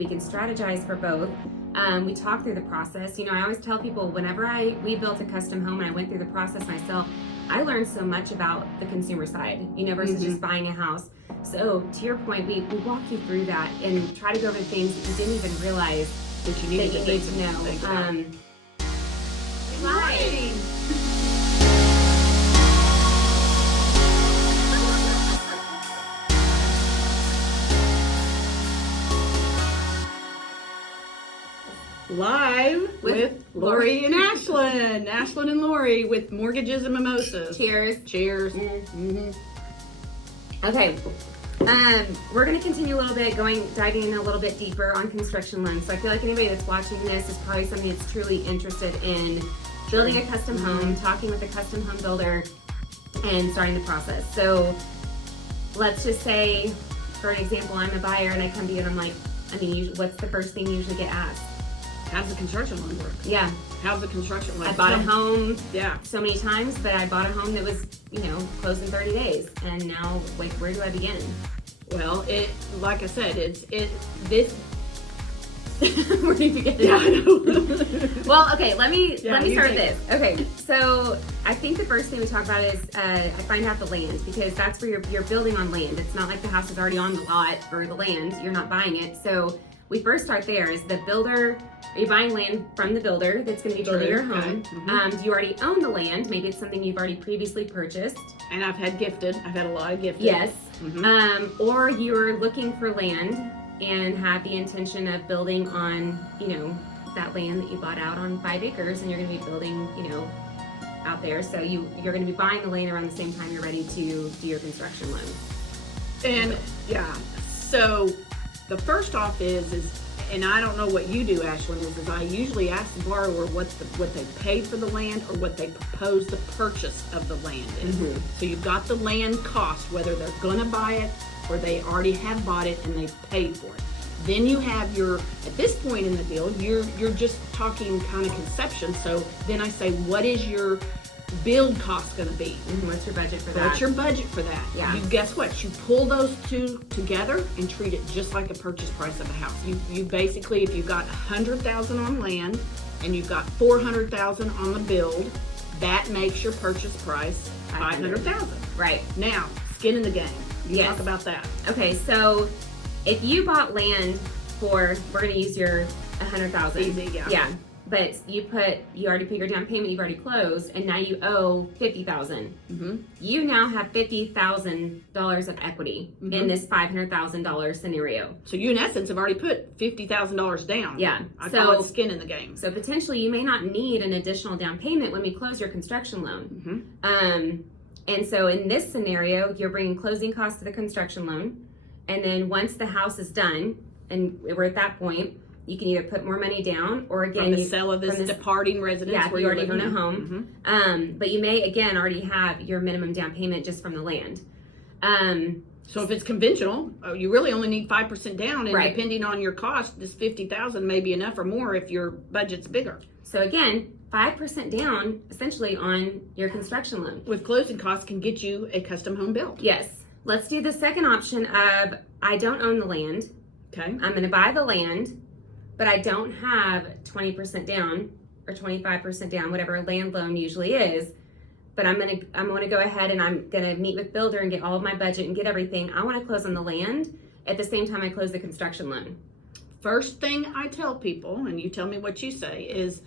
We can strategize for both. We talk through the process. You know, I always tell people whenever we built a custom home and I went through the process myself, I learned so much about the consumer side, you know, versus just buying a house. So to your point, we walk you through that and try to go over the things that you didn't even realize that you needed to know. Hi. Live with Lori and Ashlynn. Ashlynn and Lori with Mortgages and Mimosas. Cheers. Cheers. Okay. We're going to continue a little bit, diving in a little bit deeper on construction loans. So I feel like anybody that's watching this is probably somebody that's truly interested in building a custom home, talking with a custom home builder, and starting the process. So let's just say, for an example, I'm a buyer and I come to you and I'm like, what's the first thing you usually get asked? How's the construction loan work? Yeah. How's the construction loan? I bought a home Yeah. so many times, but I bought a home that was, closed in 30 days. And now, like, where do I begin? Well, like I said, Where do you begin? Yeah, I know. Well, okay, let me start take this. Okay, so I think the first thing we talk about is I find out the land, because that's where you're building on land. It's not like the house is already on the lot or the land. You're not buying it. So we first start there. Is the builder, are you buying land from the builder that's going to be building your home? Okay. Do you already own the land? Maybe it's something you've already previously purchased. And I've had a lot of gifted. Yes. Or you're looking for land and have the intention of building on, that land that you bought out on 5 acres, and you're going to be building, out there. So you're going to be buying the land around the same time you're ready to do your construction loan. And so the first off is, and I don't know what you do, Ashlynn, is I usually ask the borrower what they paid for the land or what they propose the purchase of the land is. So you've got the land cost, whether they're gonna buy it or they already have bought it and they've paid for it. Then you have at this point in the deal, you're just talking kind of conception. So then I say, what is your build cost going to be? What's your budget for that? What's your budget for that? Yeah. You guess what? You pull those two together and treat it just like a purchase price of a house. You basically, if you've got $100,000 on land and you've got $400,000 on the build, that makes your purchase price $500,000. Right. Now, skin in the game. Yes. Talk about that. Okay, so if you bought land for, we're going to use your $100,000. Easy, yeah. Yeah. But you already put your down payment, you've already closed, and now you owe $50,000. You now have $50,000 of equity in this $500,000 scenario. So you, in essence, have already put $50,000 down. Yeah. I call it skin in the game. So potentially you may not need an additional down payment when we close your construction loan. And so in this scenario, you're bringing closing costs to the construction loan, and then once the house is done, and we're at that point, you can either put more money down, or again, from the sale of this departing residence. Yeah, where you you're already own living a home. But you may, again, already have your minimum down payment just from the land. So if it's conventional, you really only need 5% down, and Right. depending on your cost, this $50,000 may be enough or more if your budget's bigger. So again, 5% down essentially on your construction loan. With closing costs can get you a custom home built. Yes. Let's do the second option of, I don't own the land. Okay. I'm going to buy the land, but I don't have 20% down or 25% down, whatever a land loan usually is. But I'm going to go ahead and I'm going to meet with builder and get all of my budget and get everything. I want to close on the land at the same time I close the construction loan. First thing I tell people, and you tell me what you say, is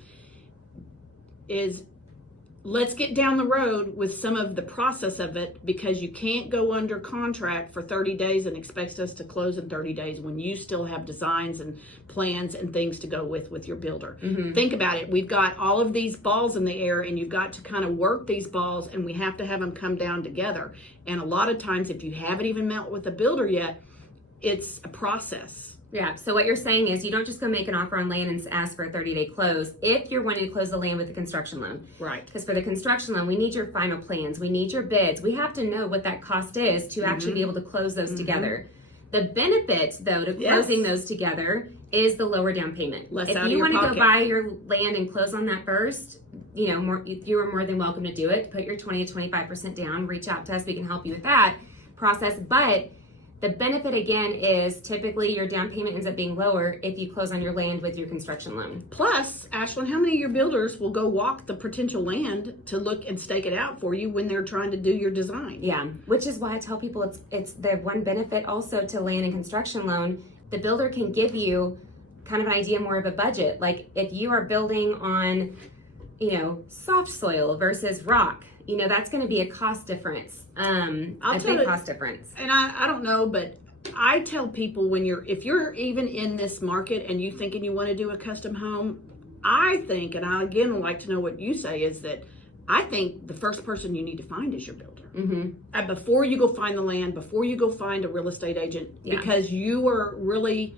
let's get down the road with some of the process of it, because you can't go under contract for 30 days and expect us to close in 30 days when you still have designs and plans and things to go with your builder. Think about it. We've got all of these balls in the air, and you've got to kind of work these balls, and we have to have them come down together. And a lot of times, if you haven't even met with a builder yet, it's a process. Yeah, so what you're saying is you don't just go make an offer on land and ask for a 30-day close if you're wanting to close the land with the construction loan. Right. Because for the construction loan, we need your final plans. We need your bids. We have to know what that cost is to actually be able to close those together. The benefit, though, to closing those together is the lower down payment. Less if out of you your want to go pocket. buy your land and close on that first, you are more than welcome to do it. Put your 20 to 25% down. Reach out to us. We can help you with that process. But The benefit again is typically your down payment ends up being lower if you close on your land with your construction loan. Plus, Ashlynn, how many of your builders will go walk the potential land to look and stake it out for you when they're trying to do your design? Yeah, which is why I tell people it's the one benefit also to land and construction loan. The builder can give you kind of an idea more of a budget. Like if you are building on, soft soil versus rock, that's going to be a cost difference. Cost difference. And I don't know, but I tell people if you're even in this market and you thinking you want to do a custom home, I think, and I again would like to know what you say, is that I think the first person you need to find is your builder. Mm-hmm. Before you go find the land, before you go find a real estate agent, because you are really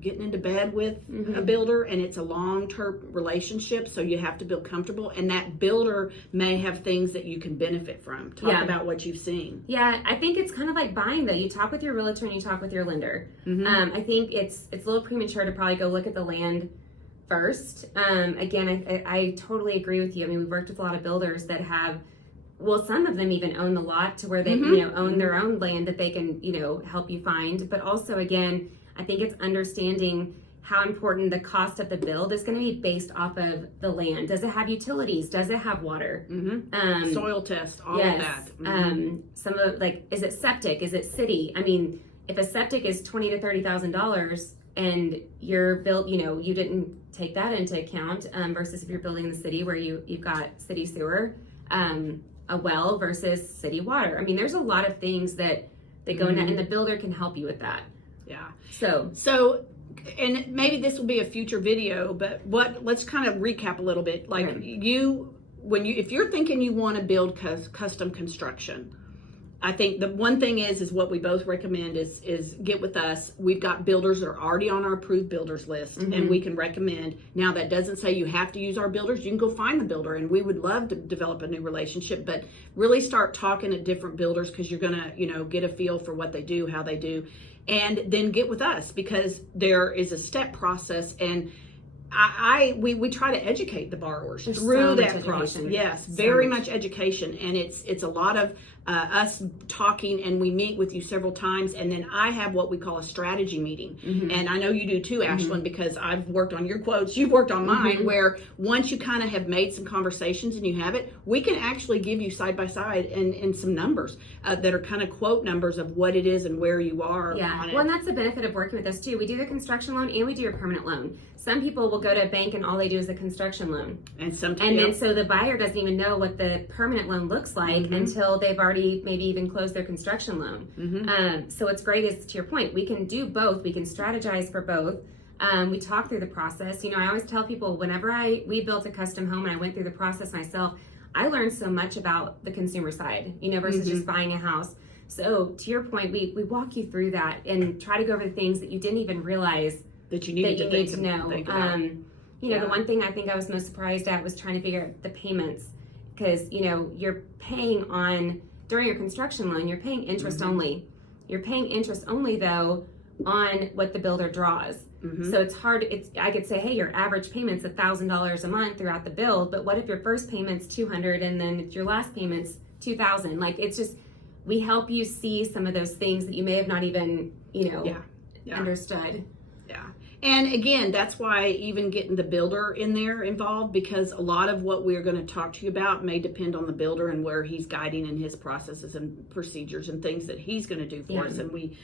getting into bed with a builder, and it's a long-term relationship, so you have to feel comfortable, and that builder may have things that you can benefit from. Talk about what you've seen. Yeah, I think it's kind of like buying though. You talk with your realtor and you talk with your lender. I think it's a little premature to probably go look at the land first. Again, I totally agree with you. I mean, we've worked with a lot of builders that have, some of them even own the lot to where they own their own land that they can help you find. But also, again, I think it's understanding how important the cost of the build is going to be based off of the land. Does it have utilities? Does it have water? Soil test, all of that. Some of is it septic? Is it city? I mean, if a septic is $20,000 to $30,000 and you're built, you didn't take that into account versus if you're building in the city where you've got city sewer, a well versus city water. I mean, there's a lot of things that go into, and the builder can help you with that. Yeah. So, and maybe this will be a future video, but let's kind of recap a little bit. Like if you're thinking you want to build custom construction, I think the one thing is what we both recommend is get with us. We've got builders that are already on our approved builders list, and we can recommend. Now, that doesn't say you have to use our builders. You can go find the builder, and we would love to develop a new relationship, but really start talking to different builders, because you're going to, get a feel for what they do, how they do, and then get with us, because there is a step process, and we try to educate the borrowers through that process. Yes, very much education, and it's a lot of us talking, and we meet with you several times, and then I have what we call a strategy meeting, and I know you do too, Ashlynn, because I've worked on your quotes, you've worked on mine, where once you kind of have made some conversations and you have it, we can actually give you side by side and some numbers that are kind of quote numbers of what it is and where you are on it. Well, and that's the benefit of working with us too. We do the construction loan and we do your permanent loan. Some people will go to a bank and all they do is a construction loan. And sometimes, then so the buyer doesn't even know what the permanent loan looks like until they've already maybe even closed their construction loan. So what's great is, to your point, we can do both. We can strategize for both. We talk through the process. I always tell people whenever we built a custom home and I went through the process myself, I learned so much about the consumer side, versus just buying a house. So to your point, we walk you through that and try to go over the things that you didn't even realize that you need to know. The one thing I think I was most surprised at was trying to figure out the payments, because you're paying during your construction loan, you're paying interest only. You're paying interest only though on what the builder draws. So it's hard. I could say, hey, your average payment's $1,000 a month throughout the build, but what if your first payment's $200 and then your last payment's $2,000? Like, it's just, we help you see some of those things that you may have not even understood. Yeah. And again, that's why even getting the builder in there involved, because a lot of what we're going to talk to you about may depend on the builder and where he's guiding in his processes and procedures and things that he's going to do for us. And we,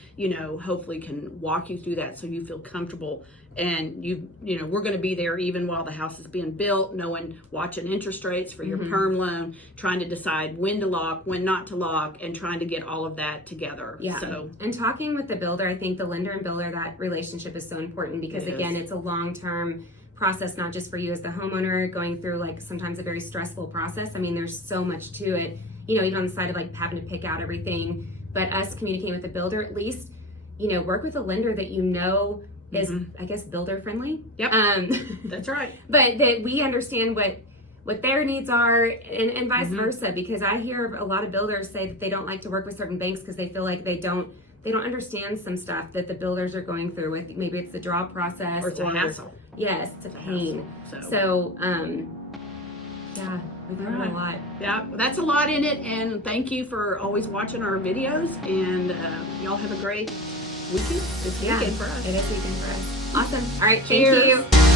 hopefully can walk you through that so you feel comfortable. And we're going to be there even while the house is being built, watching interest rates for your perm loan, trying to decide when to lock, when not to lock, and trying to get all of that together. Yeah. So, and talking with the builder, I think the lender and builder, that relationship is so important, because again, it's a long-term process, not just for you as the homeowner going through sometimes a very stressful process. I mean, there's so much to it, even on the side of having to pick out everything, but us communicating with the builder, at least, work with a lender that is, I guess, builder friendly. Yep. That's right. But that we understand what their needs are, and vice versa, because I hear a lot of builders say that they don't like to work with certain banks because they feel like they don't understand some stuff that the builders are going through with. Maybe it's the draw process, or it's a hassle. Yes, it's a pain. Hassle, so yeah. We covered a lot. Yeah, that's a lot in it, and thank you for always watching our videos, and y'all have a great weekend. It's weekend for us. It is weekend for us. Awesome. All right. Cheers. Thank you.